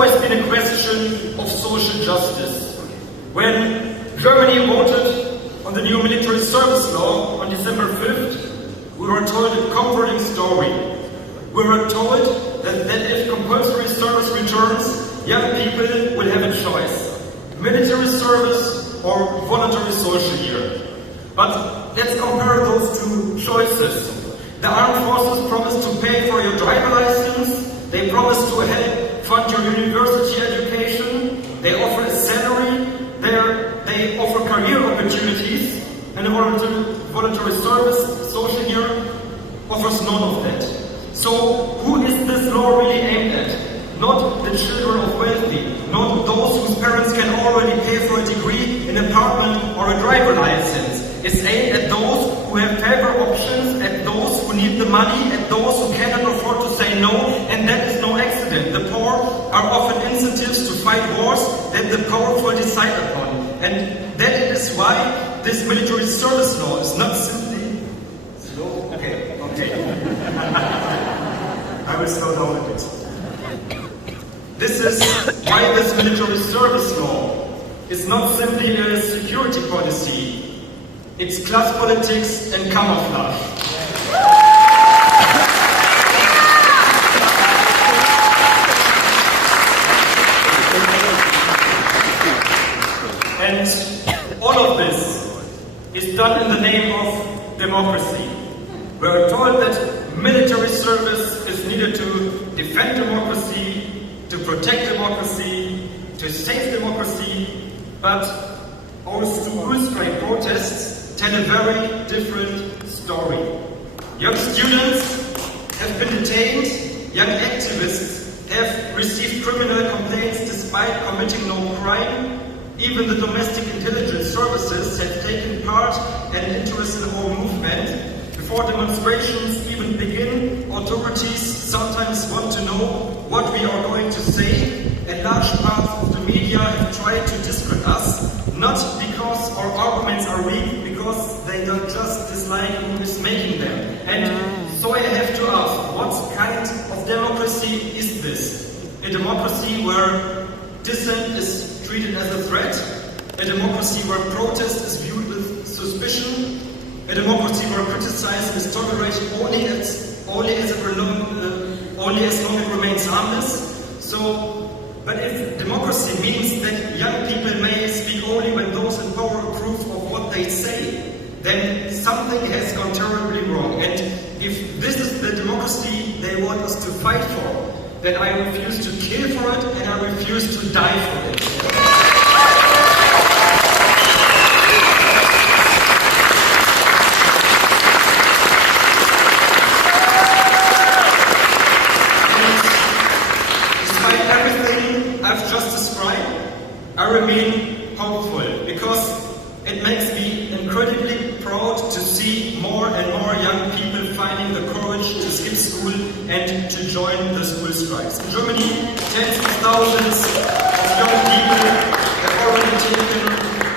always been a question of social justice. When Germany voted on the new military service law on December 5th, we were told a comforting story. We were told that if compulsory service returns, young people will have a choice: military service or voluntary social year. But let's compare those two choices. The armed forces promise to pay for your driver license, they promise to help fund your university education, they offer a salary, they offer career opportunities, and a voluntary service social year offers none of that. So who is this law really aimed at? Not the children of wealthy, not those whose parents can already pay for a degree, an apartment or a driver license. It's aimed at those who have favor options, at those who need the money, at those who cannot afford to say no, and that is no accident. The poor are often incentives to fight wars that the powerful decide upon. And that is why this military service law is not simply... Slow? Okay. I will slow down a bit. This is why this military service law is not simply a security policy. It's class politics and camouflage. And all of this is done in the name of democracy. We are told that military service is needed to defend democracy, to protect democracy, to save democracy, but our school strike protests tell a very different story. Young students have been detained, young activists have received criminal complaints despite committing no crime. Even the domestic intelligence services have taken part and interest in our movement. Before demonstrations even begin, authorities sometimes want to know what we are going to say, and large parts of the media have tried to discredit us, not because our arguments are weak, because they don't just dislike who is making them. And so I have to ask, what kind of democracy is this? A democracy where dissent is treated as a threat? A democracy where protest is viewed with suspicion? A democracy where criticism is tolerated only as long as it remains harmless? But if democracy means that young people may speak only when those in power approve of what they say, then something has gone terribly wrong. And if this is the democracy they want us to fight for, then I refuse to kill for it and I refuse to die for it. I remain hopeful because it makes me incredibly proud to see more and more young people finding the courage to skip school and to join the school strikes. In Germany, tens of thousands of young people have already taken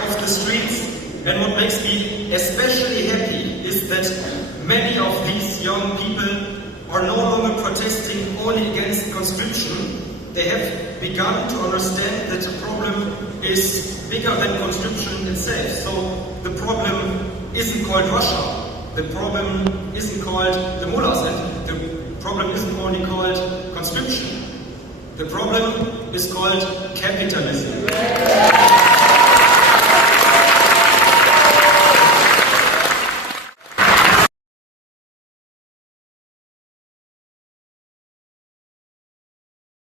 off the streets, and what makes me especially happy is that many of these young people are no longer protesting only against conscription. They have begun to understand that the problem is bigger than conscription itself. So the problem isn't called Russia, the problem isn't called the mullahs, and the problem isn't only called conscription. The problem is called capitalism.